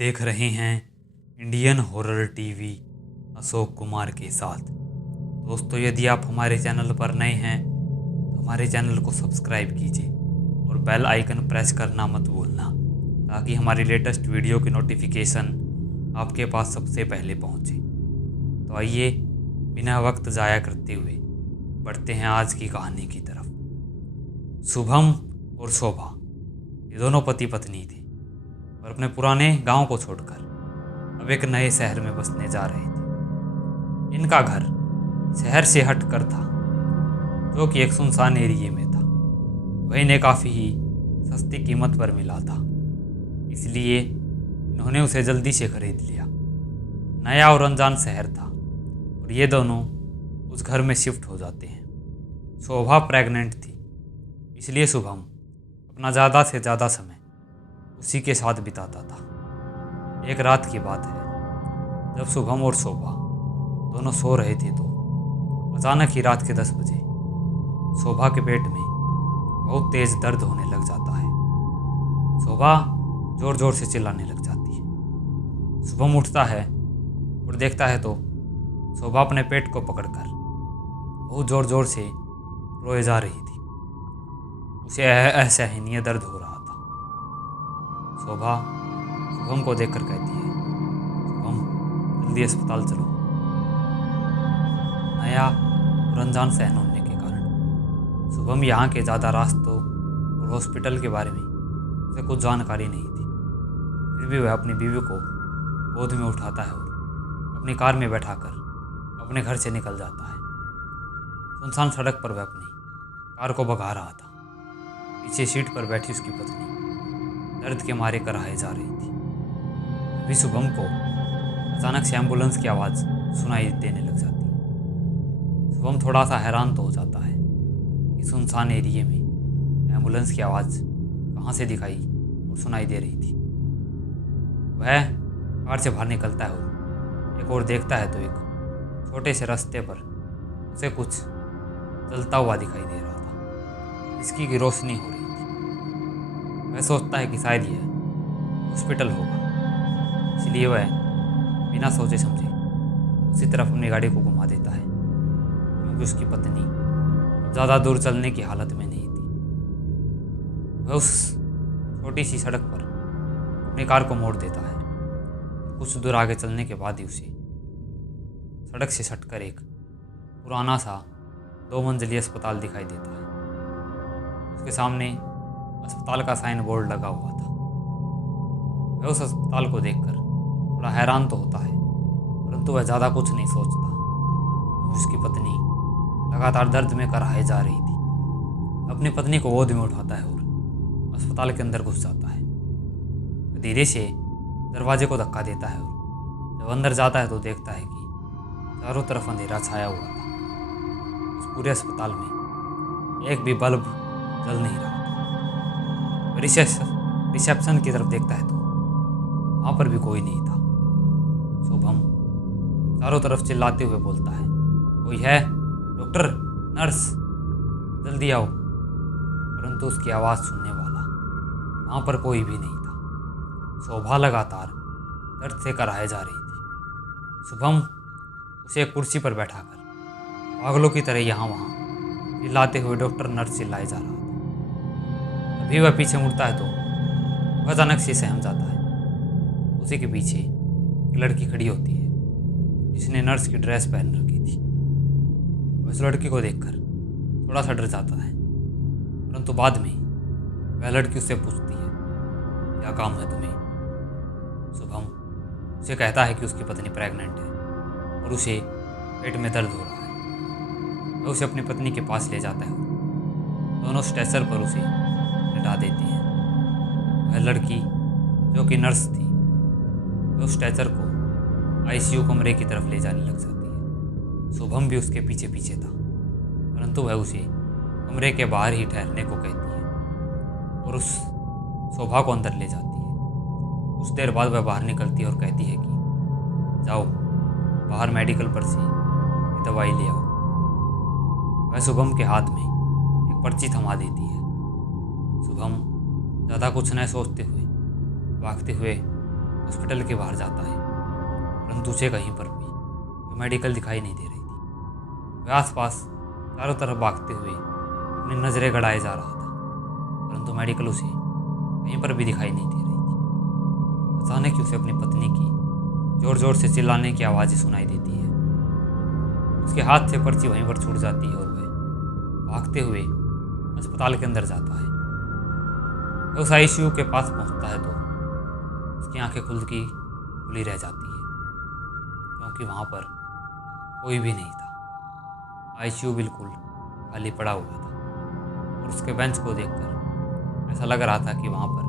देख रहे हैं Indian horror TV Ashok Kumar के साथ। दोस्तों, यदि आप हमारे चैनल पर नए हैं तो हमारे चैनल को सब्सक्राइब कीजिए और बेल आइकन प्रेस करना मत भूलना, ताकि हमारी लेटेस्ट वीडियो की नोटिफिकेशन आपके पास सबसे पहले पहुंचे। तो आइए बिना वक्त ज़ाया करते हुए बढ़ते हैं आज की कहानी की तरफ। शुभम और शोभा ये दोनों पति पत्नी थे और अपने पुराने गांव को छोड़कर अब एक नए शहर में बसने जा रहे थे। इनका घर शहर से हट कर था, जो कि एक सुनसान एरिया में था। वह इन्हें काफ़ी ही सस्ती कीमत पर मिला था, इसलिए इन्होंने उसे जल्दी से खरीद लिया। नया और अनजान शहर था और ये दोनों उस घर में शिफ्ट हो जाते हैं। शोभा प्रेग्नेंट थी, इसलिए शुभम अपना ज़्यादा से ज़्यादा समय उसी के साथ बिताता था। एक रात की बात है, जब शुभम और शोभा दोनों सो रहे थे तो अचानक ही रात के 10 बजे शोभा के पेट में बहुत तेज दर्द होने लग जाता है। शोभा जोर जोर से चिल्लाने लग जाती है। शुभम उठता है और देखता है तो शोभा अपने पेट को पकड़कर बहुत जोर जोर से रोए जा रही थी। उसे असहनीय दर्द हो रहा था। शोभा शुभम को देखकर कहती है, शुभम जल्दी अस्पताल चलो। नया और अनजान शहर होने के कारण शुभम यहाँ के ज़्यादा रास्तों और हॉस्पिटल के बारे में उसे कुछ जानकारी नहीं थी। फिर भी वह अपनी बीवी को गोद में उठाता है और अपनी कार में बैठाकर अपने घर से निकल जाता है। सुनसान सड़क पर वह अपनी कार को भगा रहा था। पीछे सीट पर बैठी उसकी पत्नी दर्द के मारे कराए जा रही थी। अभी शुभम को अचानक से एम्बुलेंस की आवाज़ सुनाई देने लग जाती है। शुभम थोड़ा सा हैरान तो हो जाता है कि सुनसान एरिया में एम्बुलेंस की आवाज़ कहाँ से दिखाई और सुनाई दे रही थी। वह कार से बाहर निकलता है और एक और देखता है तो एक छोटे से रास्ते पर उसे कुछ चलता हुआ दिखाई दे रहा था, जिसकी की रोशनी हो रही थी। वह सोचता है कि शायद यह हॉस्पिटल होगा, इसलिए वह बिना सोचे समझे उसी तरफ अपनी गाड़ी को घुमा देता है, क्योंकि उसकी पत्नी ज़्यादा दूर चलने की हालत में नहीं थी। वह उस छोटी सी सड़क पर अपनी कार को मोड़ देता है। कुछ दूर आगे चलने के बाद ही उसे सड़क से सटकर एक पुराना सा 2 मंजिली अस्पताल दिखाई देता है। उसके सामने अस्पताल का साइन बोर्ड लगा हुआ था। वह उस अस्पताल को देखकर थोड़ा हैरान तो होता है, परंतु वह ज़्यादा कुछ नहीं सोचता। उसकी पत्नी लगातार दर्द में कराए जा रही थी। अपनी पत्नी को गोद में उठाता है और अस्पताल के अंदर घुस जाता है। वह धीरे से दरवाजे को धक्का देता है और जब अंदर जाता है तो देखता है कि चारों तरफ अंधेरा छाया हुआ था। उस पूरे अस्पताल में एक भी बल्ब जल नहीं रहा था। रिसेप्शन की तरफ देखता है तो वहाँ पर भी कोई नहीं था। शुभम चारों तरफ चिल्लाते हुए बोलता है, कोई है? डॉक्टर, नर्स, जल्दी आओ। परंतु उसकी आवाज़ सुनने वाला वहाँ पर कोई भी नहीं था। शोभा लगातार दर्द से कराए जा रही थी। शुभम उसे एक कुर्सी पर बैठाकर पागलों की तरह यहाँ वहाँ चिल्लाते हुए डॉक्टर, नर्स चिल्लाए जा रहा था। अभी वह पीछे मुड़ता है तो वह अचानक से सहम जाता है। उसी के पीछे एक लड़की खड़ी होती है, जिसने नर्स की ड्रेस पहन रखी थी। वह उस लड़की को देखकर थोड़ा सा डर जाता है, परंतु बाद में वह लड़की उससे पूछती है, क्या काम है तुम्हें? शुभम उसे कहता है कि उसकी पत्नी प्रेग्नेंट है और उसे पेट में दर्द हो रहा है। वह उसे अपनी पत्नी के पास ले जाता है। दोनों स्ट्रेचर पर उसे लिटा देते हैं। वह लड़की, जो कि नर्स थी, वह उस स्ट्रेचर को आईसीयू कमरे की तरफ ले जाने लग जाती है। शुभम भी उसके पीछे पीछे था, परंतु वह उसे कमरे के बाहर ही ठहरने को कहती है और उस शोभा को अंदर ले जाती है। कुछ देर बाद वह बाहर निकलती है और कहती है कि जाओ बाहर मेडिकल पर से ये दवाई ले आओ। वह शुभम के हाथ में एक पर्ची थमा देती है। शुभम ज़्यादा कुछ न सोचते हुए भागते हुए हॉस्पिटल के बाहर जाता है, परंतु उसे कहीं पर भी कोई मेडिकल दिखाई नहीं दे रही थी। वह आसपास चारों तरफ भागते हुए अपनी नज़रें गड़ाए जा रहा था, परंतु मेडिकल उसे कहीं पर भी दिखाई नहीं दे रही थी। अचानक ही उसे अपनी पत्नी की जोर जोर से चिल्लाने की आवाज़ें सुनाई देती है। उसके हाथ से पर्ची वहीं पर छूट जाती है और वह भागते हुए अस्पताल के अंदर जाता है। वह उस आईसीयू के पास पहुंचता है तो उसकी आंखें खुली रह जाती है, क्योंकि वहाँ पर कोई भी नहीं था। आईसीयू बिल्कुल खाली पड़ा हुआ था और उसके बेंच को देखकर ऐसा लग रहा था कि वहाँ पर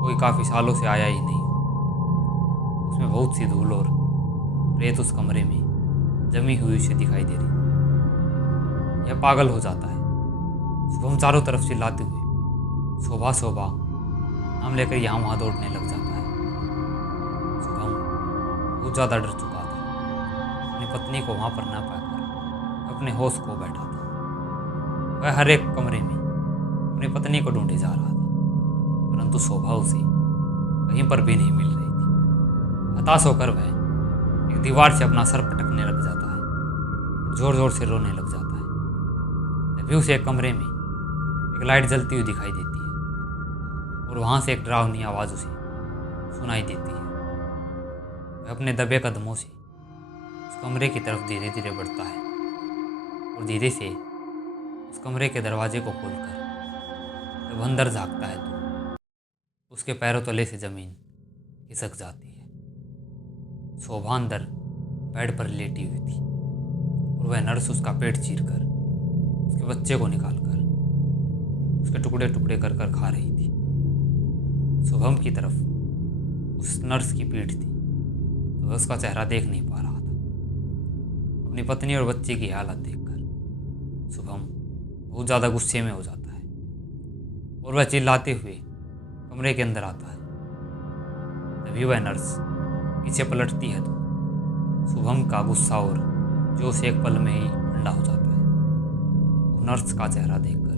कोई काफ़ी सालों से आया ही नहीं हो। उसमें बहुत सी धूल और रेत उस कमरे में जमी हुई उसे दिखाई दे रही थी। यह पागल हो जाता है। शुभम चारों तरफ चिल्लाते हुए शोभा शोभा नाम लेकर यहाँ वहाँ दौड़ने लग जाता है। शुभम बहुत ज़्यादा डर चुका था। अपनी पत्नी को वहाँ पर ना पाकर अपने होश खो बैठा था। वह हर एक कमरे में अपनी पत्नी को ढूंढे जा रहा था, परंतु शोभा उसे कहीं पर भी नहीं मिल रही थी। हताश होकर वह एक दीवार से अपना सर पटकने लग जाता है और जोर जोर से रोने लग जाता है। तभी उसे एक कमरे में एक लाइट जलती हुई दिखाई देती है और वहाँ से एक डरावनी आवाज़ उसे सुनाई देती है। वह अपने दबे कदमों से उस कमरे की तरफ धीरे धीरे बढ़ता है और धीरे से उस कमरे के दरवाजे को खोलकर जब अंदर झाँकता है तो उसके पैरों तले से ज़मीन खिसक जाती है। शोभा अंदर बेड पर लेटी हुई थी और वह नर्स उसका पेट चीरकर उसके बच्चे को निकालकर उसके टुकड़े टुकड़े कर कर खा रही थी। शुभम की तरफ उस नर्स की पीठ थी तो वह उसका चेहरा देख नहीं पा रहा था। अपनी पत्नी और बच्चे की हालत देखकर शुभम बहुत ज़्यादा गुस्से में हो जाता है और वह चिल्लाते हुए कमरे के अंदर आता है। तभी वह नर्स पीछे पलटती है तो शुभम का गुस्सा और जोश एक पल में ही ठंडा हो जाता है। वो नर्स का चेहरा देखकर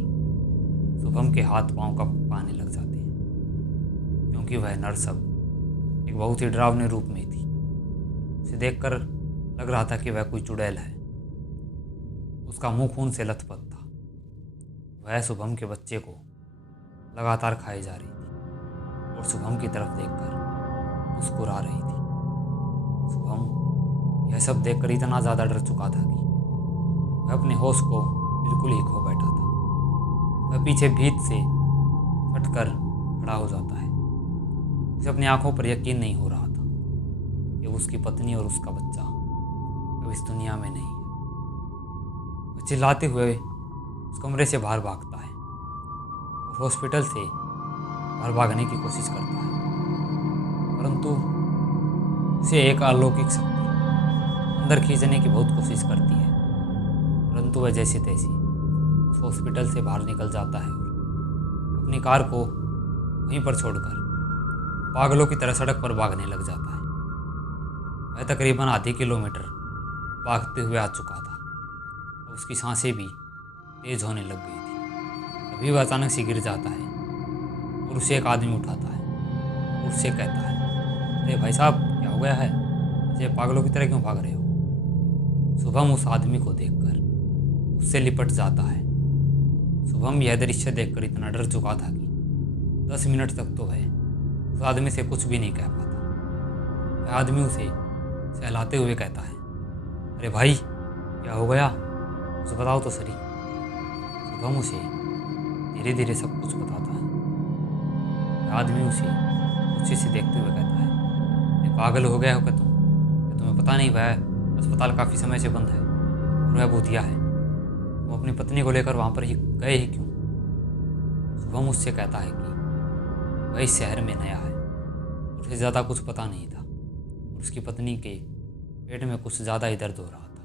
शुभम के हाथ पांव कांपने आने लग जाते हैं, क्योंकि वह नर्स अब एक बहुत ही डरावने रूप में थी। उसे देखकर लग रहा था कि वह कोई चुड़ैल है। उसका मुंह खून से लथपथ था। वह शुभम के बच्चे को लगातार खाए जा रही थी और शुभम की तरफ देखकर मुस्कुरा रही थी। शुभम यह सब देखकर इतना ज़्यादा डर चुका था कि वह अपने होश को बिल्कुल ही खो बैठा था। वह पीछे भीत से फटकर खड़ा हो जाता है। उसे अपनी आंखों पर यकीन नहीं हो रहा था कि उसकी पत्नी और उसका बच्चा अब इस दुनिया में नहीं है। वह चिल्लाते हुए उस कमरे से बाहर भागता है और हॉस्पिटल से बाहर भागने की कोशिश करता है, परंतु उसे एक अलौकिक शक्ति अंदर खींचने की बहुत कोशिश करती है, परंतु वह जैसे तैसे उस हॉस्पिटल से बाहर निकल जाता है और अपनी कार को वहीं पर छोड़कर पागलों की तरह सड़क पर भागने लग जाता है। वह तकरीबन आधे किलोमीटर भागते हुए आ चुका था। अब उसकी सांसें भी तेज होने लग गई थी। तभी वह अचानक से गिर जाता है और उसे एक आदमी उठाता है और उससे कहता है, अरे भाई साहब, क्या हो गया है? मुझे पागलों की तरह क्यों भाग रहे हो? शुभम उस आदमी को देखकर उससे लिपट जाता है। शुभम यह दृश्य देखकर इतना डर चुका था कि 10 मिनट तक तो वह उस आदमी से कुछ भी नहीं कह पाता। वह आदमी उसे सहलाते हुए कहता है, अरे भाई, क्या हो गया? मुझे बताओ तो सही। शुभम उसे धीरे धीरे सब कुछ बताता है। वह आदमी उसे गुस्से से देखते हुए कहता है, ये पागल हो गया हो क्या तुम? क्या तुम्हें पता नहीं वह अस्पताल काफ़ी समय से बंद है और वह भूतिया है? तुम अपनी पत्नी को लेकर वहाँ पर ही गए ही क्यों? शुभम उससे कहता है कि वह इस शहर में नया है और उसे ज़्यादा कुछ पता नहीं था और उसकी पत्नी के पेट में कुछ ज़्यादा ही दर्द हो रहा था,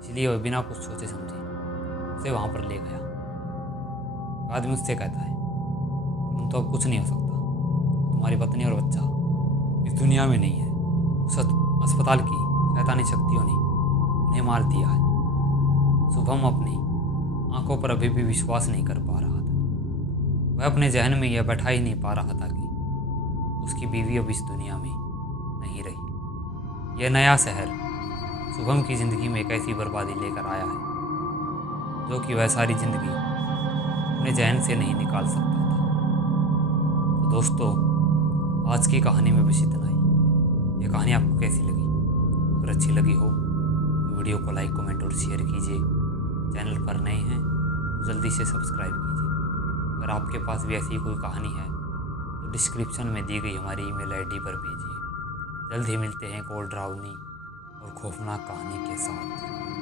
इसलिए वह बिना कुछ सोचे समझे उसे वहाँ पर ले गया। आदमी उससे कहता है, तुम तो अब कुछ नहीं हो सकता। तुम्हारी पत्नी और बच्चा इस दुनिया में नहीं है। उस अस्पताल की शैतानी शक्तियों ने उन्हें मार दिया है। शुभम अपनी आंखों पर अभी भी विश्वास नहीं कर पा रहा था। वह अपने जहन में यह बैठा ही नहीं पा रहा था कि उसकी बीवी अब इस दुनिया में नहीं रही। यह नया शहर शुभम की ज़िंदगी में एक ऐसी बर्बादी लेकर आया है जो कि वह सारी ज़िंदगी अपने जहन से नहीं निकाल सकता था। तो दोस्तों, आज की कहानी में बस इतना ही। ये कहानी आपको कैसी लगी? अगर अच्छी लगी हो तो वीडियो को लाइक, कमेंट और शेयर कीजिए। चैनल पर नए हैं तो जल्दी से सब्सक्राइब कीजिए। अगर आपके पास भी ऐसी कोई कहानी है तो डिस्क्रिप्शन में दी गई हमारी ईमेल आईडी पर भेजिए। जल्द ही मिलते हैं एक और डरावनी और खौफनाक कहानी के साथ।